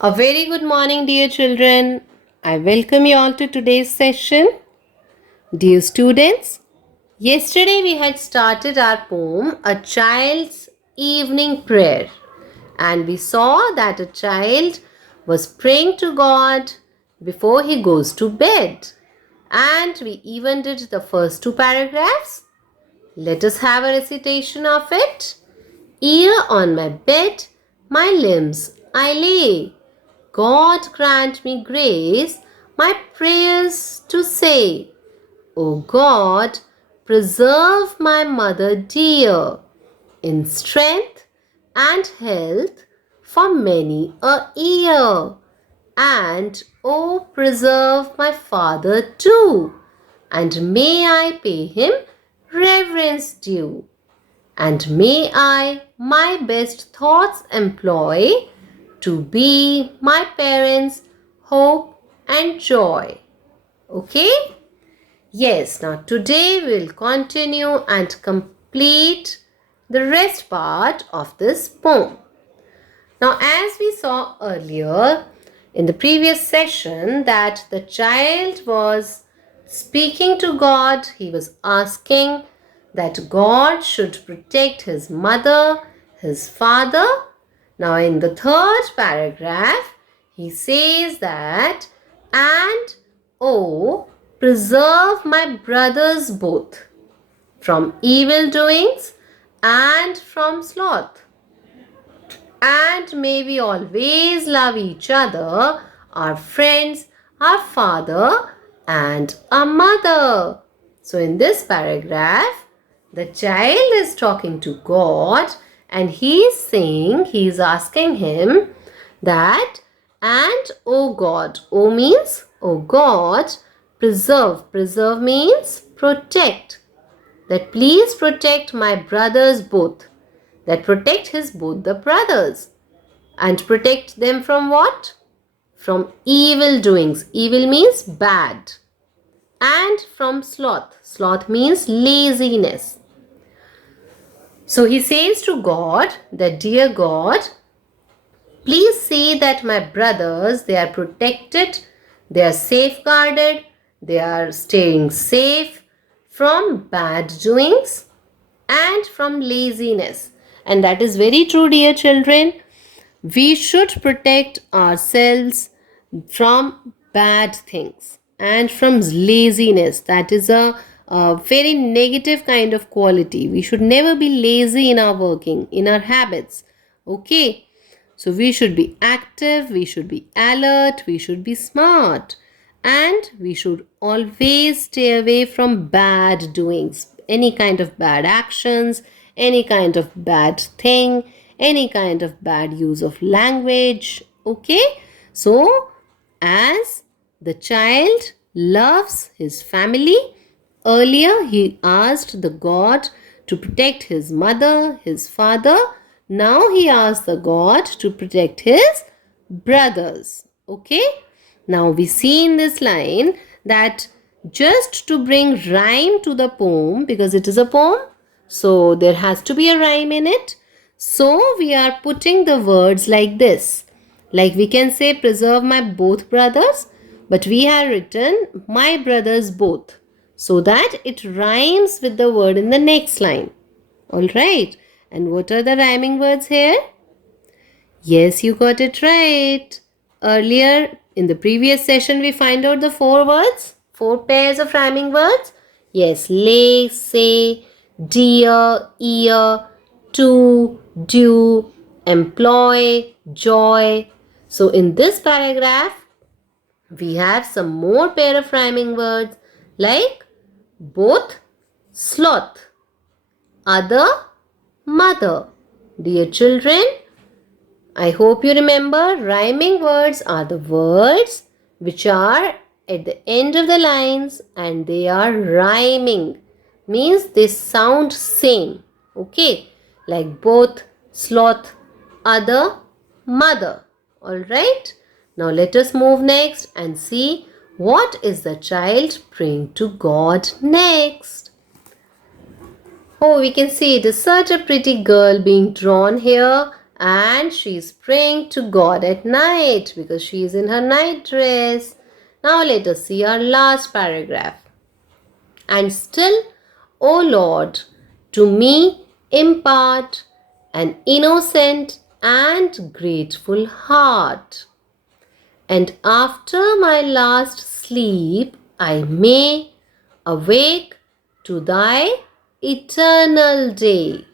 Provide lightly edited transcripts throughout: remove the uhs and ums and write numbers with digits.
A very good morning, dear children. I welcome you all to today's session. Dear students, yesterday we had started our poem, A Child's Evening Prayer, and we saw that a child was praying to God before he goes to bed. And we even did the first two paragraphs. Let us have a recitation of it. Here on my bed, my limbs I lay. God grant me grace, my prayers to say. O God, preserve my mother dear in strength and health for many a year. And O preserve my father too, and may I pay him reverence due. And may I my best thoughts employ to be my parents' hope and joy. Okay? Yes, now today we'll continue and complete the rest part of this poem. Now, as we saw earlier in the previous session, that the child was speaking to God, he was asking that God should protect his mother, his father. Now, in the third paragraph, he says that, and oh, preserve my brothers both from evil doings and from sloth, and may we always love each other, our friends, our father, and our mother. So, in this paragraph, the child is talking to God and he's asking him that, and O God, O means, O God, preserve. Preserve means protect. That please protect my brothers both, that protect his both the brothers, and protect them from what? From evil doings. Evil means bad. And from sloth. Sloth means laziness. So he says to God that, dear God, please say that my brothers, they are protected, they are safeguarded, they are staying safe from bad doings and from laziness. And that is very true, dear children. We should protect ourselves from bad things and from laziness. That is a very negative kind of quality. We should never be lazy in our working, in our habits. Okay. So we should be active, we should be alert, we should be smart, and we should always stay away from bad doings, any kind of bad actions, any kind of bad thing, any kind of bad use of language. Okay? So, as the child loves his family, earlier he asked the God to protect his mother, his father. Now he asks the God to protect his brothers. Okay? Now we see in this line that just to bring rhyme to the poem, because it is a poem, so there has to be a rhyme in it. So we are putting the words like this. Like we can say, preserve my both brothers, but we have written my brothers both, so that it rhymes with the word in the next line. Alright. And what are the rhyming words here? Yes, you got it right. Earlier in the previous session, we find out the four words, four pairs of rhyming words. Yes, lay, say, dear, ear, to, due, employ, joy. So in this paragraph, we have some more pair of rhyming words like both, sloth, other, mother. Dear children, I hope you remember, rhyming words are the words which are at the end of the lines and they are rhyming. Means they sound same. Okay. Like both, sloth, other, mother. Alright. Now let us move next and see what is the child praying to God next. Oh, we can see it is such a pretty girl being drawn here, and she's praying to God at night because she is in her night dress. Now let us see our last paragraph. And still, O Lord, to me impart an innocent and grateful heart. And after my last sleep, I may awake to thy eternal day.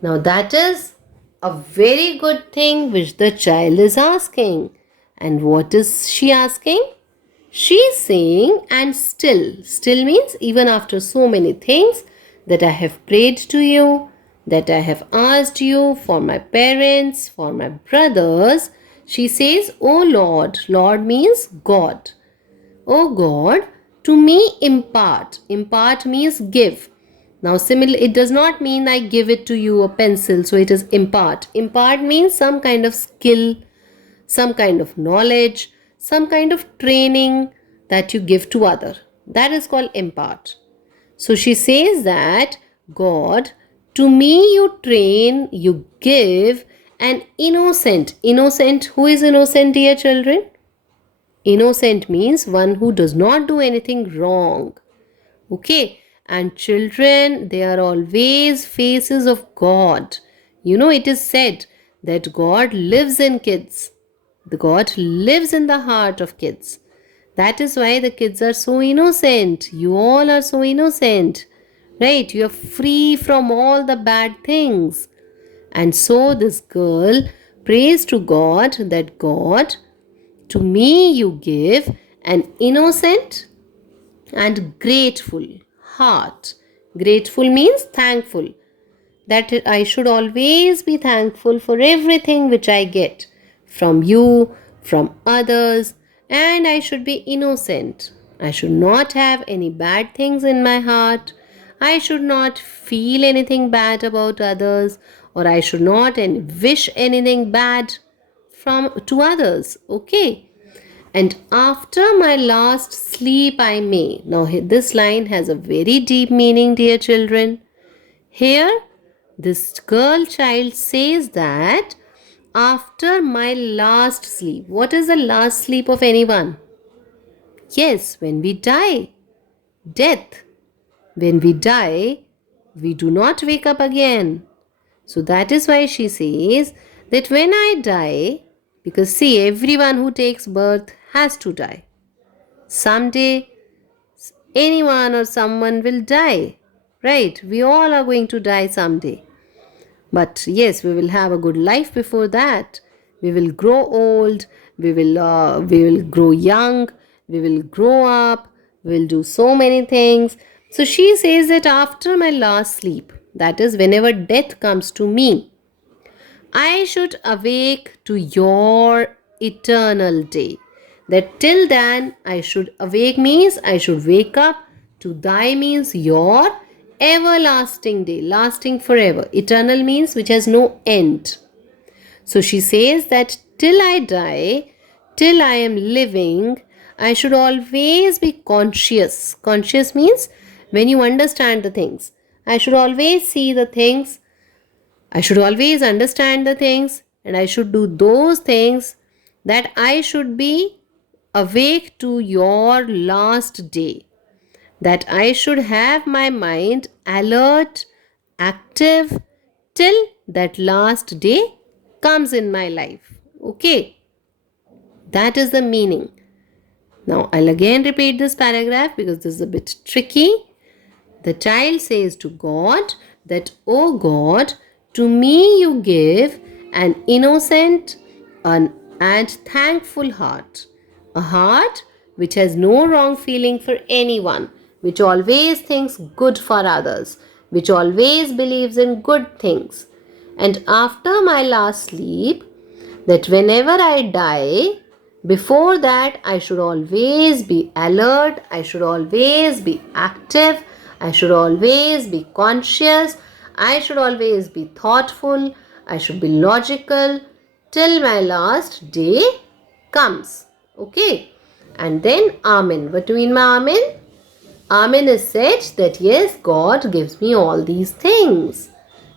Now that is a very good thing which the child is asking. And what is she asking? She's saying, and still. Still means even after so many things that I have prayed to you, that I have asked you for my parents, for my brothers. She says, O Lord. Lord means God. O God, to me impart. Impart means give. Now, similarly, it does not mean I give it to you a pencil, so it is impart. Impart means some kind of skill, some kind of knowledge, some kind of training that you give to other. That is called impart. So she says that God, to me you train, you give an innocent. Innocent, who is innocent, dear children? Innocent means one who does not do anything wrong. Okay, and children, they are always faces of God. You know, it is said that God lives in kids. The God lives in the heart of kids. That is why the kids are so innocent. You all are so innocent. Right? You are free from all the bad things. And so this girl prays to God that God, to me you give an innocent and grateful heart. Grateful means thankful. That I should always be thankful for everything which I get from you, from others, and I should be innocent. I should not have any bad things in my heart. I should not feel anything bad about others, or I should not wish anything bad from to others. Okay? And after my last sleep I may. Now this line has a very deep meaning, dear children. Here this girl child says that after my last sleep. What is the last sleep of anyone? Yes, when we die. Death. When we die, we do not wake up again. So that is why she says that when I die, because see, everyone who takes birth has to die. Someday, anyone or someone will die. Right? We all are going to die someday. But yes, we will have a good life before that. We will grow old, we will grow young, we will grow up, we will do so many things. So she says that after my last sleep, that is whenever death comes to me, I should awake to your eternal day. That till then I should awake means I should wake up to thy means your everlasting day, lasting forever. Eternal means which has no end. So she says that till I die, till I am living, I should always be conscious. Conscious means when you understand the things. I should always see the things. I should always understand the things and I should do those things that I should be awake to your last day. That I should have my mind alert, active till that last day comes in my life. Okay, that is the meaning. Now I'll again repeat this paragraph because this is a bit tricky. The child says to God that, O God, to me you give an innocent and thankful heart. A heart which has no wrong feeling for anyone, which always thinks good for others, which always believes in good things. And after my last sleep, that whenever I die, before that I should always be alert, I should always be active, I should always be conscious, I should always be thoughtful, I should be logical till my last day comes. Okay? And then Amen. What do you mean by Amen? Amen is said that yes, God gives me all these things.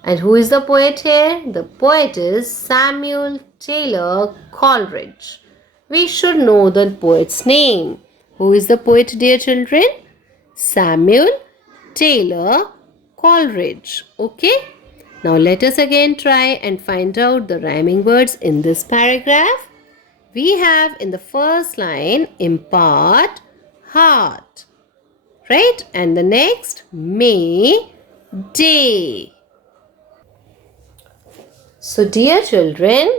And who is the poet here? The poet is Samuel Taylor Coleridge. We should know the poet's name. Who is the poet, dear children? Samuel Taylor Coleridge. Okay? Now let us again try and find out the rhyming words in this paragraph. We have in the first line impart, heart, right? And the next May, day. So dear children,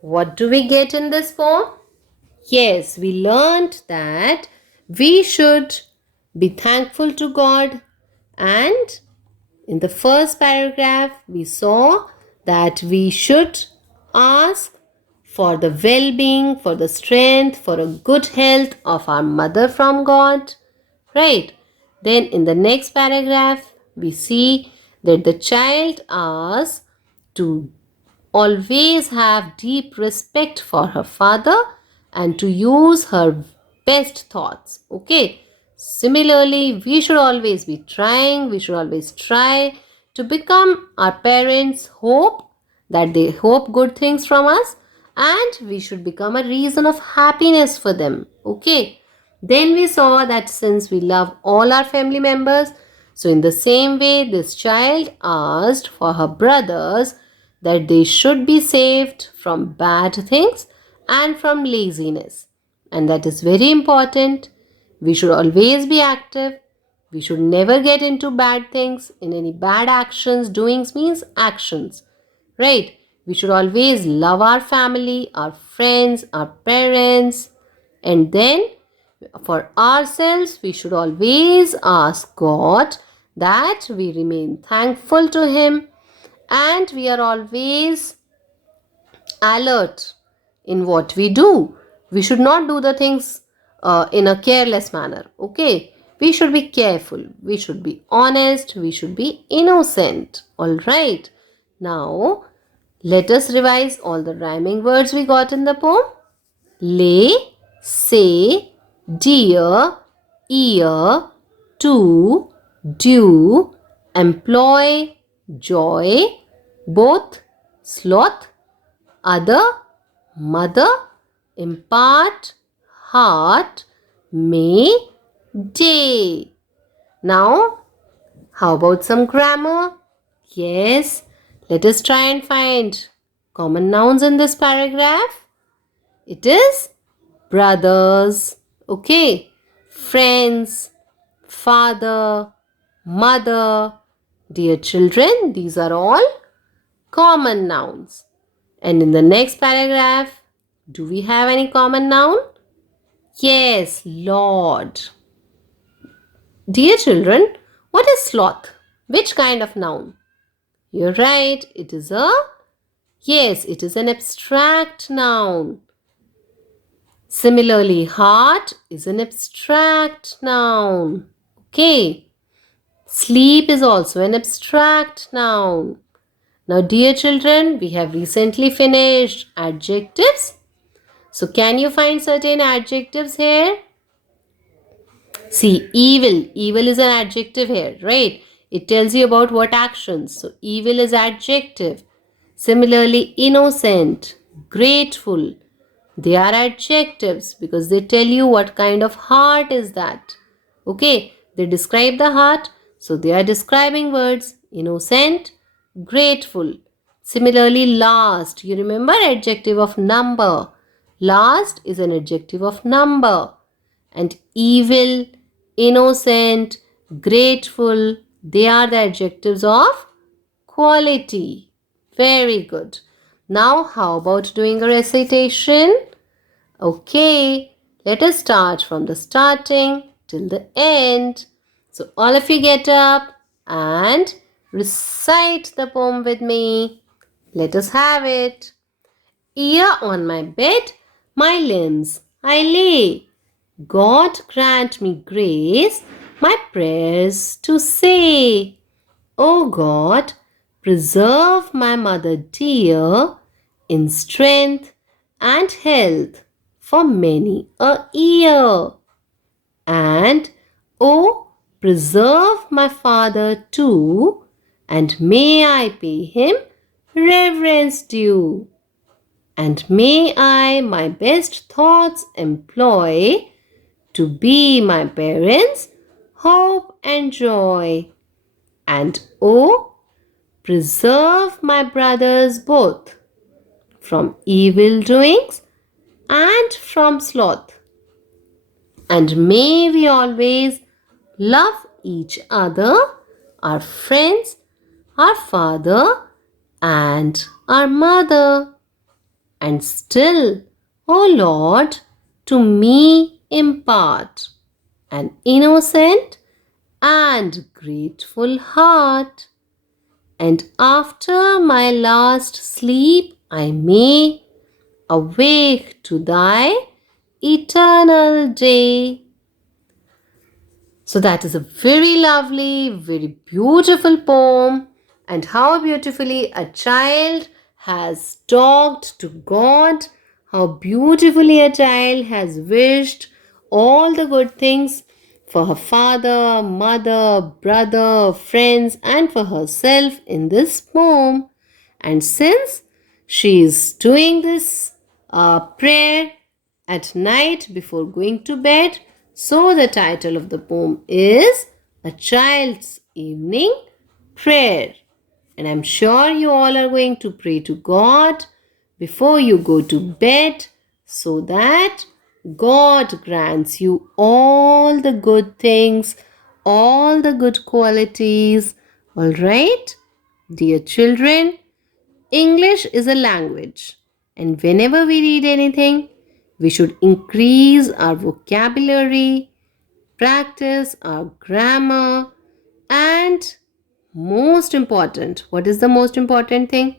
what do we get in this poem? Yes, we learned that we should be thankful to God, and in the first paragraph we saw that we should ask for the well-being, for the strength, for a good health of our mother from God, right? Then in the next paragraph we see that the child asks to always have deep respect for her father and to use her best thoughts. Okay. Similarly, we should always be trying, we should always try to become our parents' hope, that they hope good things from us, and we should become a reason of happiness for them. Okay. Then we saw that since we love all our family members, so in the same way, this child asked for her brothers that they should be saved from bad things and from laziness. And that is very important. We should always be active. We should never get into bad things, in any bad actions. Doings means actions, right? We should always love our family, our friends, our parents. And then for ourselves, we should always ask God that we remain thankful to Him, and we are always alert in what we do. We should not do the things in a careless manner. Okay, we should be careful, we should be honest, we should be innocent. All right, now let us revise all the rhyming words we got in the poem. Lay, say, dear, ear, to, due, employ, joy, both, sloth, other, mother, impart, heart, may, day. Now, how about some grammar? Yes, let us try and find common nouns in this paragraph. It is brothers, okay, friends, father, mother. Dear children, these are all common nouns. And in the next paragraph, do we have any common noun? Yes, Lord. Dear children, what is sloth? Which kind of noun? You're right, it is an abstract noun. Similarly, heart is an abstract noun. Okay. Sleep is also an abstract noun. Now, dear children, we have recently finished adjectives. So, can you find certain adjectives here? See, evil. Evil is an adjective here, right? It tells you about what actions. So, evil is adjective. Similarly, innocent, grateful. They are adjectives because they tell you what kind of heart is that. Okay, they describe the heart. So, they are describing words. Innocent, grateful. Similarly, last. You remember adjective of number. Last is an adjective of number. And evil, innocent, grateful, they are the adjectives of quality. Very good. Now, how about doing a recitation? Okay, let us start from the starting till the end. So, all of you get up and recite the poem with me. Let us have it. Here on my bed, my limbs I lay. God grant me grace, my prayers to say. O God, preserve my mother dear in strength and health for many a year. And O preserve my father too, and may I pay him reverence due. And may I my best thoughts employ to be my parents' hope and joy. And oh, preserve my brothers both from evil doings and from sloth. And may we always love each other, our friends, our father, and our mother. And still, O Lord, to me impart an innocent and grateful heart. And after my last sleep, I may awake to thy eternal day. So that is a very lovely, very beautiful poem. And how beautifully a child has talked to God, how beautifully a child has wished all the good things for her father, mother, brother, friends, and for herself in this poem. And since she is doing this prayer at night before going to bed, so the title of the poem is A Child's Evening Prayer. And I'm sure you all are going to pray to God before you go to bed so that God grants you all the good things, all the good qualities. All right, dear children, English is a language, and whenever we read anything, we should increase our vocabulary, practice our grammar, and most important, what is the most important thing?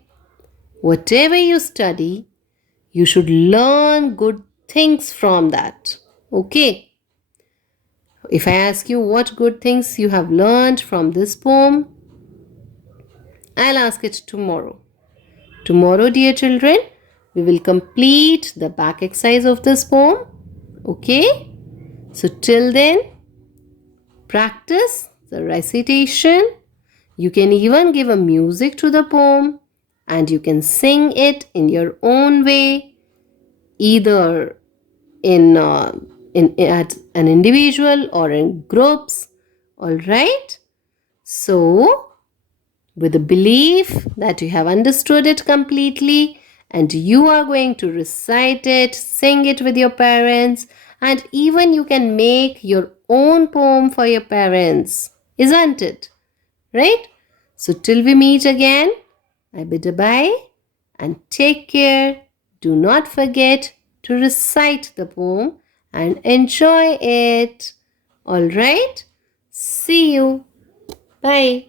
Whatever you study, you should learn good things from that. Okay? If I ask you what good things you have learned from this poem, I'll ask it tomorrow. Tomorrow, dear children, we will complete the back exercise of this poem. Okay? So, till then, practice the recitation. You can even give a music to the poem and you can sing it in your own way, either in at an individual or in groups. All right? So, with the belief that you have understood it completely and you are going to recite it, sing it with your parents, and even you can make your own poem for your parents, isn't it? Right? So, till we meet again, I bid a bye and take care. Do not forget to recite the poem and enjoy it. All right? See you. Bye.